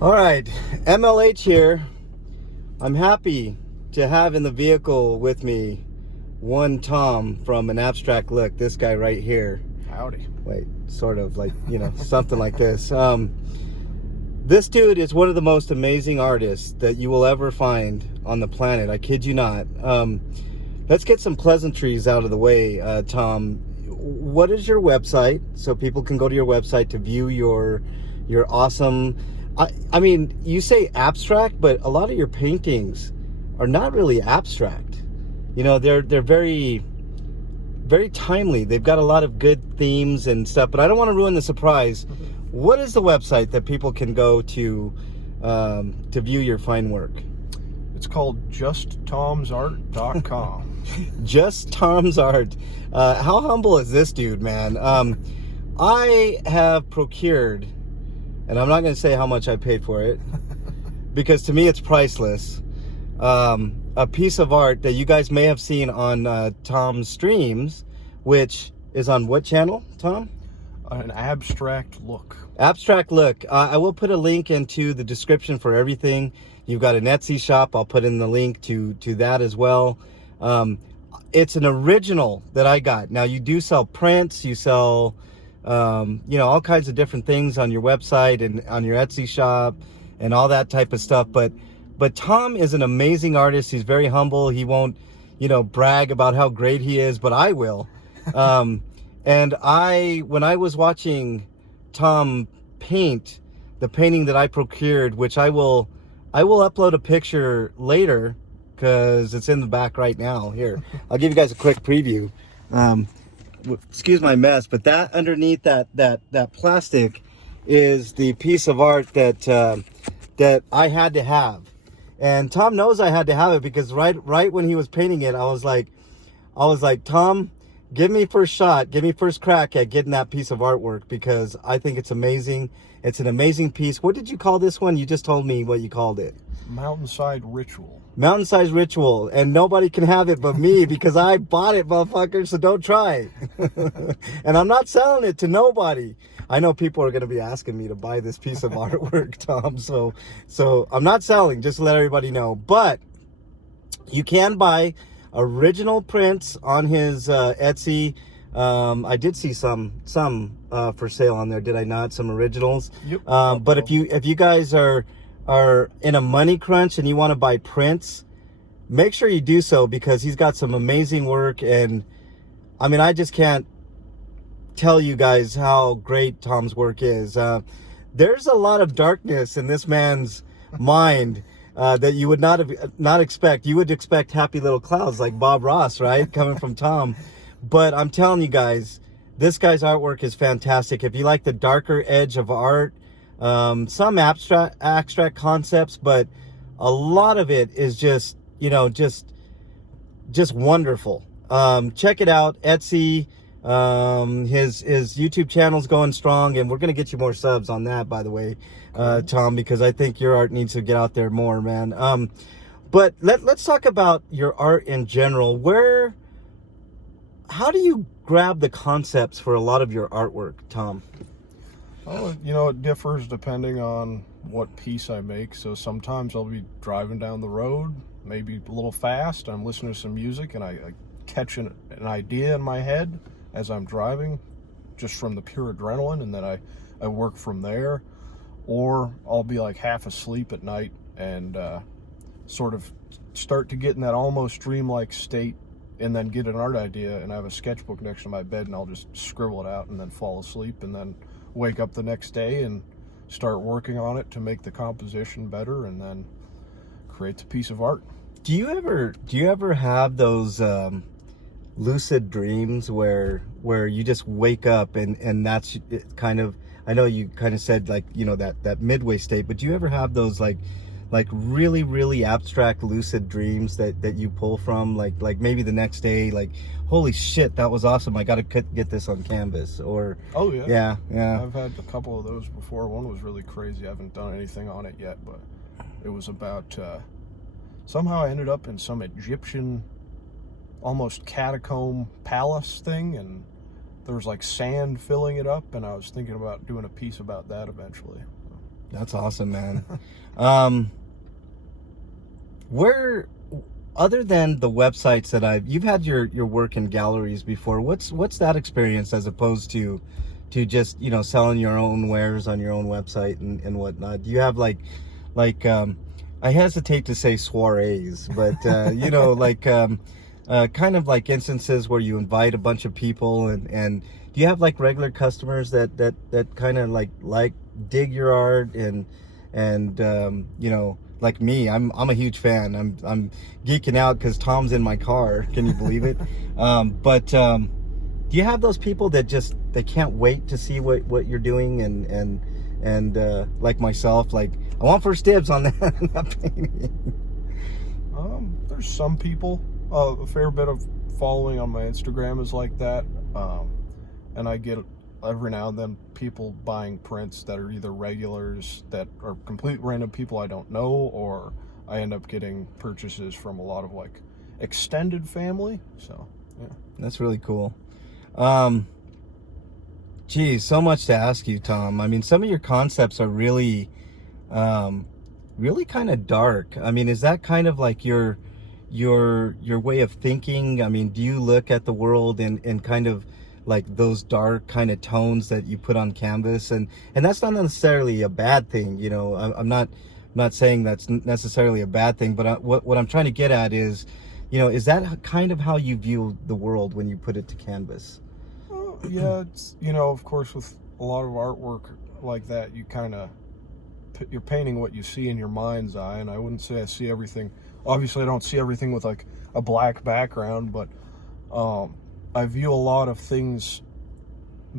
All right, MLH here. I'm happy to have in the vehicle with me one Tom from An Abstract Look. This guy right here. Howdy. Wait, sort of like, something like this. This dude is one of the most amazing artists that you will ever find on the planet. I kid you not. Let's get some pleasantries out of the way, Tom. What is your website so people can go to your website to view your awesome... I mean, you say abstract, but a lot of your paintings are not really abstract. They're very, very timely. They've got a lot of good themes and stuff, but I don't want to ruin the surprise. What is the website that people can go to view your fine work? It's called JustTomsArt.com. Just Tom's Art. How humble is this dude, man? I have procured, and I'm not going to say how much I paid for it, because to me it's priceless, a piece of art that you guys may have seen on Tom's streams, which is on what channel, Tom? An Abstract Look. Abstract Look. I will put a link into the description for everything. You've got an Etsy shop. I'll put in the link to that as well. It's an original that I got. Now, you do sell prints. You sell, all kinds of different things on your website and on your Etsy shop and all that type of stuff. But Tom is an amazing artist. He's very humble. He won't, brag about how great he is, but I will. And when I was watching Tom paint the painting that I procured, which I will upload a picture later because it's in the back right now. Here, I'll give you guys a quick preview. Excuse my mess, but that underneath that plastic is the piece of art that I had to have. And Tom knows I had to have it because right when he was painting it, I was like, Tom, give me first shot, give me first crack at getting that piece of artwork because I think it's amazing. It's an amazing piece. What did you call this one? You just told me what you called it. Mountainside Ritual. Mountainside Ritual. And nobody can have it but me because I bought it, motherfucker, so don't try. And I'm not selling it to nobody. I know people are going to be asking me to buy this piece of artwork, Tom. So I'm not selling, just to let everybody know. But you can buy original prints on his Etsy. I did see some for sale on there, did I not? Some originals. Yep. But if you guys are in a money crunch and you want to buy prints, make sure you do so because he's got some amazing work. And I mean, I just can't tell you guys how great Tom's work is. There's a lot of darkness in this man's mind that you would not expect. You would expect happy little clouds like Bob Ross, right? Coming from Tom. But I'm telling you guys, this guy's artwork is fantastic. If you like the darker edge of art, some abstract concepts, but a lot of it is just wonderful. Check it out, Etsy. His YouTube channel's going strong, and we're gonna get you more subs on that, by the way, Tom, because I think your art needs to get out there more, man. But let's talk about your art in general. How do you grab the concepts for a lot of your artwork, Tom? Well, it differs depending on what piece I make. So sometimes I'll be driving down the road, maybe a little fast. I'm listening to some music, and I catch an idea in my head as I'm driving, just from the pure adrenaline, and then I work from there. Or I'll be like half asleep at night and sort of start to get in that almost dreamlike state, and then get an art idea, and I have a sketchbook next to my bed, and I'll just scribble it out and then fall asleep, and then wake up the next day and start working on it to make the composition better, and then create a piece of art. Do you ever have those lucid dreams where you just wake up and that's kind of, I know you kind of said like, that midway state, but do you ever have those like really, really abstract lucid dreams that you pull from, like maybe the next day, like, holy shit, that was awesome, I gotta get this on canvas? Or oh yeah, yeah, I've had a couple of those before. One was really crazy. I haven't done anything on it yet, but it was about somehow I ended up in some Egyptian almost catacomb palace thing, and there was like sand filling it up, and I was thinking about doing a piece about that eventually. That's awesome, man. um, where, other than the websites that you've had your work in galleries before. What's that experience as opposed to just, you know, selling your own wares on your own website and whatnot? Do you have like I hesitate to say soirees, but you know, like kind of like instances where you invite a bunch of people, and do you have like regular customers that kind of like dig your art and you know, like me, I'm a huge fan. I'm geeking out because Tom's in my car. Can you believe it? But do you have those people that just they can't wait to see what you're doing and like myself, like I want first dibs on that painting? There's some people, a fair bit of following on my Instagram is like that, and I get every now and then people buying prints that are either regulars that are complete random people I don't know, or I end up getting purchases from a lot of like extended family. So yeah, that's really cool. Geez, so much to ask you, Tom. I mean, some of your concepts are really really kind of dark. I mean, is that kind of like your way of thinking? I mean, do you look at the world in kind of like those dark kind of tones that you put on canvas, and that's not necessarily a bad thing, you know? I'm not saying that's necessarily a bad thing, but what I'm trying to get at is, you know, is that kind of how you view the world when you put it to canvas? Yeah, it's, you know, of course, with a lot of artwork like that, you kind of you're painting what you see in your mind's eye, and I wouldn't say I see everything. Obviously, I don't see everything with like a black background, but I view a lot of things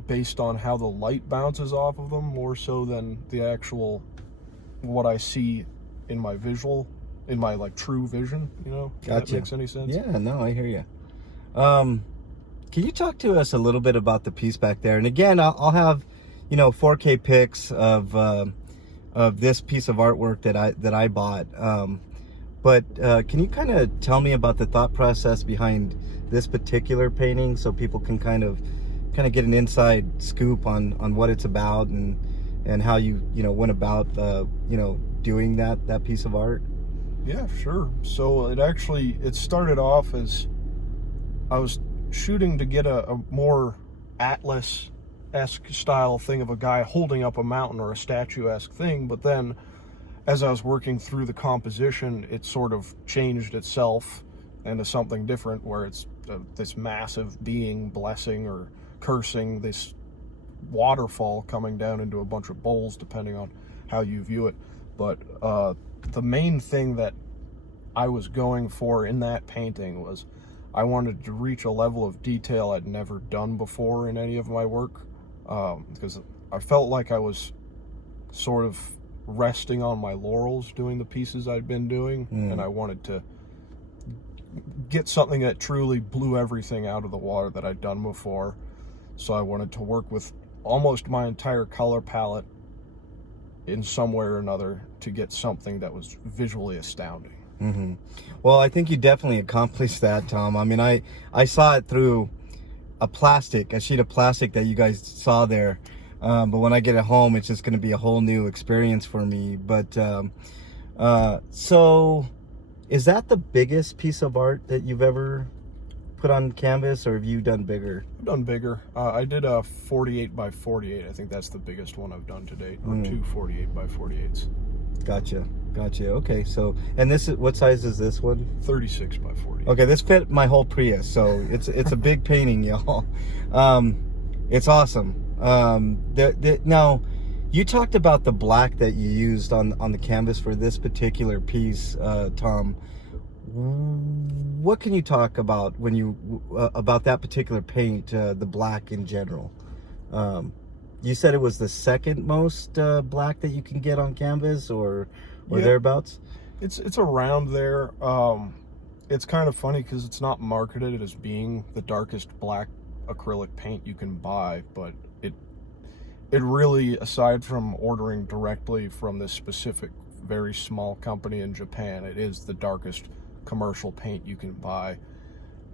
based on how the light bounces off of them, more so than the actual what I see in my visual, in my like true vision, you know? If Gotcha. that makes any sense? Yeah, no, I hear you. Can you talk to us a little bit about the piece back there? And again, I'll have, you know, 4K pics of this piece of artwork that I bought. But can you kind of tell me about the thought process behind this particular painting, so people can kind of get an inside scoop on what it's about and how you know went about you know, doing that piece of art? Yeah, sure. So it started off as I was shooting to get a more Atlas-esque style thing of a guy holding up a mountain, or a statue-esque thing, but then as I was working through the composition, it sort of changed itself into something different, where it's this massive being blessing or cursing this waterfall coming down into a bunch of bowls, depending on how you view it. But the main thing that I was going for in that painting was I wanted to reach a level of detail I'd never done before in any of my work, because I felt like I was sort of resting on my laurels doing the pieces I'd been doing, and I wanted to get something that truly blew everything out of the water that I'd done before. So I wanted to work with almost my entire color palette in some way or another to get something that was visually astounding. Mm-hmm. Well, I think you definitely accomplished that, Tom. I mean, I saw it through a sheet of plastic that you guys saw there. But when I get it home, it's just going to be a whole new experience for me. But so is that the biggest piece of art that you've ever put on canvas, or have you done bigger? I've done bigger. I did a 48 by 48. I think that's the biggest one I've done to date, or two 48 by 48s. Gotcha. Okay, so, and this is, what size is this one? 36 by 40. Okay, this fit my whole Prius, so it's a big painting, y'all. It's awesome. Now, you talked about the black that you used on the canvas for this particular piece, Tom. What can you talk about when you about that particular paint, the black in general? You said it was the second most black that you can get on canvas, or Yeah, thereabouts? it's around there. It's kind of funny because it's not marketed as being the darkest black acrylic paint you can buy, but it really, aside from ordering directly from this specific very small company in Japan, it is the darkest commercial paint you can buy.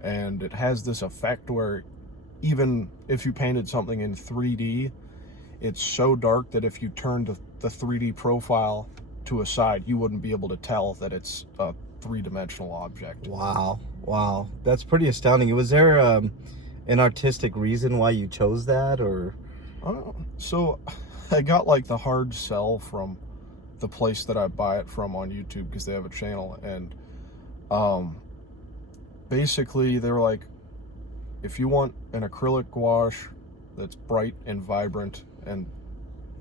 And it has this effect where even if you painted something in 3D, it's so dark that if you turned the 3D profile to a side, you wouldn't be able to tell that it's a three-dimensional object. Wow. Wow. That's pretty astounding. Was there an artistic reason why you chose that, or? So I got like the hard sell from the place that I buy it from on YouTube, because they have a channel, and basically they were like, if you want an acrylic gouache that's bright and vibrant and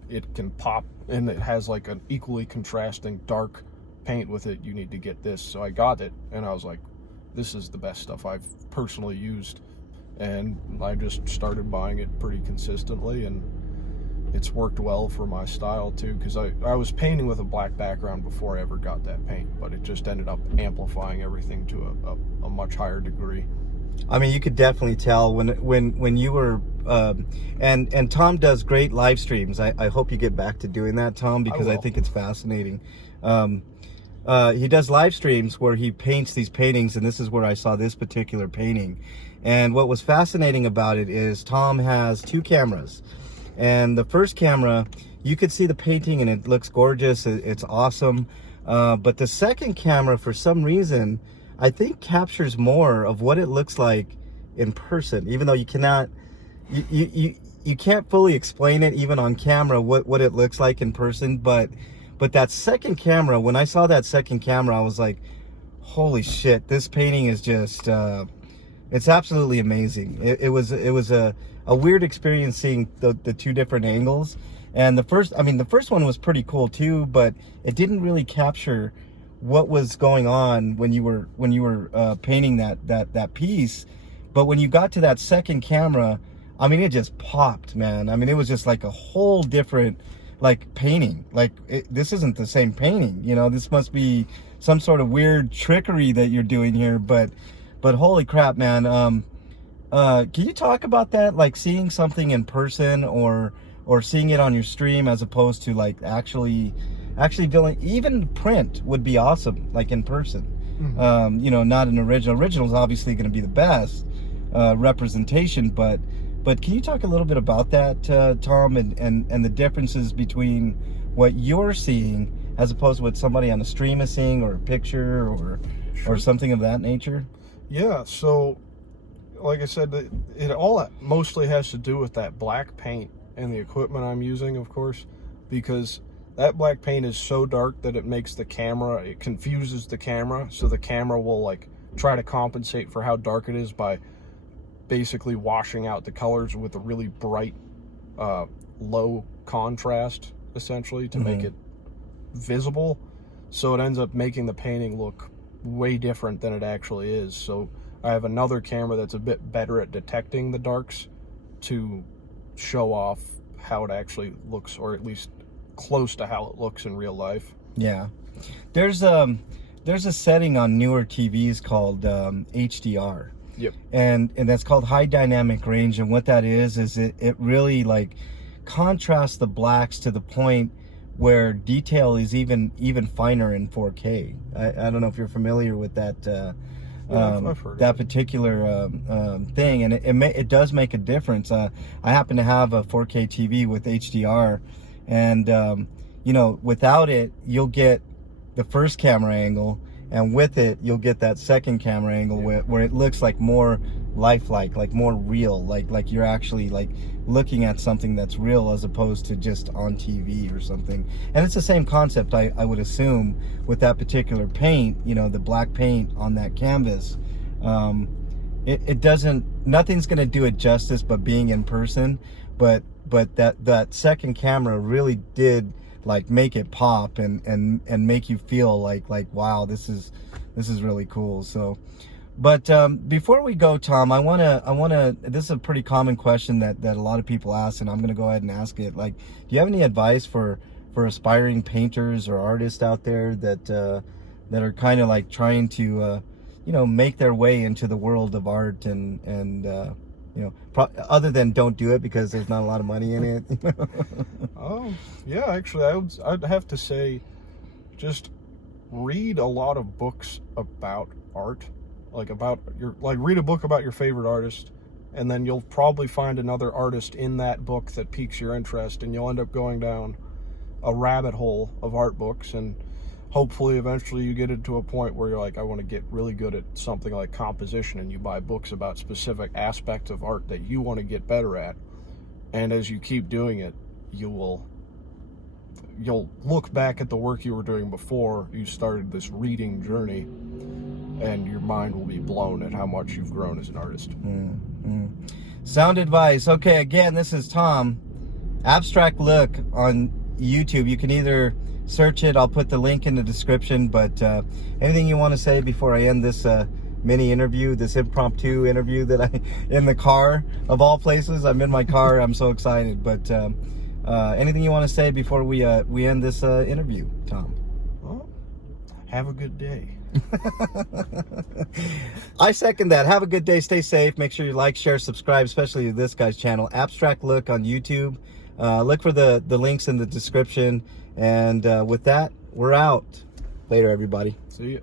it can pop and it has like an equally contrasting dark paint with it, you need to get this. So I got it, and I was like, this is the best stuff I've personally used, and I just started buying it pretty consistently, and it's worked well for my style too, because I was painting with a black background before I ever got that paint, but it just ended up amplifying everything to a much higher degree. I mean, you could definitely tell when you were and Tom does great live streams. I hope you get back to doing that, Tom, because I think it's fascinating. He does live streams where he paints these paintings, and this is where I saw this particular painting. And what was fascinating about it is Tom has two cameras, and the first camera, you could see the painting and it looks gorgeous, it's awesome, but the second camera, for some reason, I think captures more of what it looks like in person, even though you cannot, you can't fully explain it even on camera what it looks like in person. But that second camera, when I saw that second camera, I was like, holy shit, this painting is just it's absolutely amazing. It was a weird experience seeing the two different angles. And the first one was pretty cool too, but it didn't really capture what was going on when you were painting that piece. But when you got to that second camera, I mean, it just popped, man. I mean, it was just like a whole different like painting. Like this isn't the same painting, you know. This must be some sort of weird trickery that you're doing here. But holy crap, man. Can you talk about that, like seeing something in person or seeing it on your stream as opposed to like actually feeling? Even print would be awesome, like in person. Mm-hmm. You know, not an original is obviously going to be the best representation, but can you talk a little bit about that, Tom, and the differences between what you're seeing as opposed to what somebody on a stream is seeing, or a picture, or something of that nature? Yeah, so like I said, it all mostly has to do with that black paint and the equipment I'm using, of course, because that black paint is so dark that it makes it confuses the camera, so the camera will like try to compensate for how dark it is by basically washing out the colors with a really bright low contrast, essentially, to make it visible. So it ends up making the painting look way different than it actually is. So I have another camera that's a bit better at detecting the darks to show off how it actually looks, or at least close to how it looks in real life. Yeah, there's a setting on newer TVs called HDR. Yep. And that's called high dynamic range, and what that is it really like contrasts the blacks to the point where detail is even finer in 4K. I don't know if you're familiar with that I've heard that particular thing, and it does make a difference. I happen to have a 4K TV with HDR, and you know, without it you'll get the first camera angle, and with it you'll get that second camera angle where it looks like more lifelike, like more real, like you're actually like looking at something that's real as opposed to just on TV or something. And it's the same concept, I would assume, with that particular paint, you know, the black paint on that canvas. Nothing's gonna do it justice but being in person, but that second camera really did like make it pop and make you feel like wow, this is really cool. So but before we go, Tom, I wanna this is a pretty common question that a lot of people ask, and I'm gonna go ahead and ask it. Like, do you have any advice for aspiring painters or artists out there that are kind of like trying to you know, make their way into the world of art, and you know, other than don't do it because there's not a lot of money in it? Yeah, actually, I'd have to say, just read a lot of books about art, read a book about your favorite artist, and then you'll probably find another artist in that book that piques your interest, and you'll end up going down a rabbit hole of art books, and hopefully eventually you get it to a point where you're like, I want to get really good at something like composition, and you buy books about specific aspects of art that you want to get better at. And as you keep doing it, you'll look back at the work you were doing before you started this reading journey, and your mind will be blown at how much you've grown as an artist. Sound advice. Okay, again, this is Tom. Abstract Look on YouTube. You can either search it, I'll put the link in the description, but anything you want to say before I end this mini interview, this impromptu interview that I, in the car of all places, I'm in my car, I'm so excited, but anything you want to say before we end this interview, Tom? Well, have a good day. I second that. Have a good day. Stay safe. Make sure you like, share, subscribe, especially to this guy's channel, Abstract Look on YouTube. Look for the links in the description. And with that, we're out. Later, everybody. See you.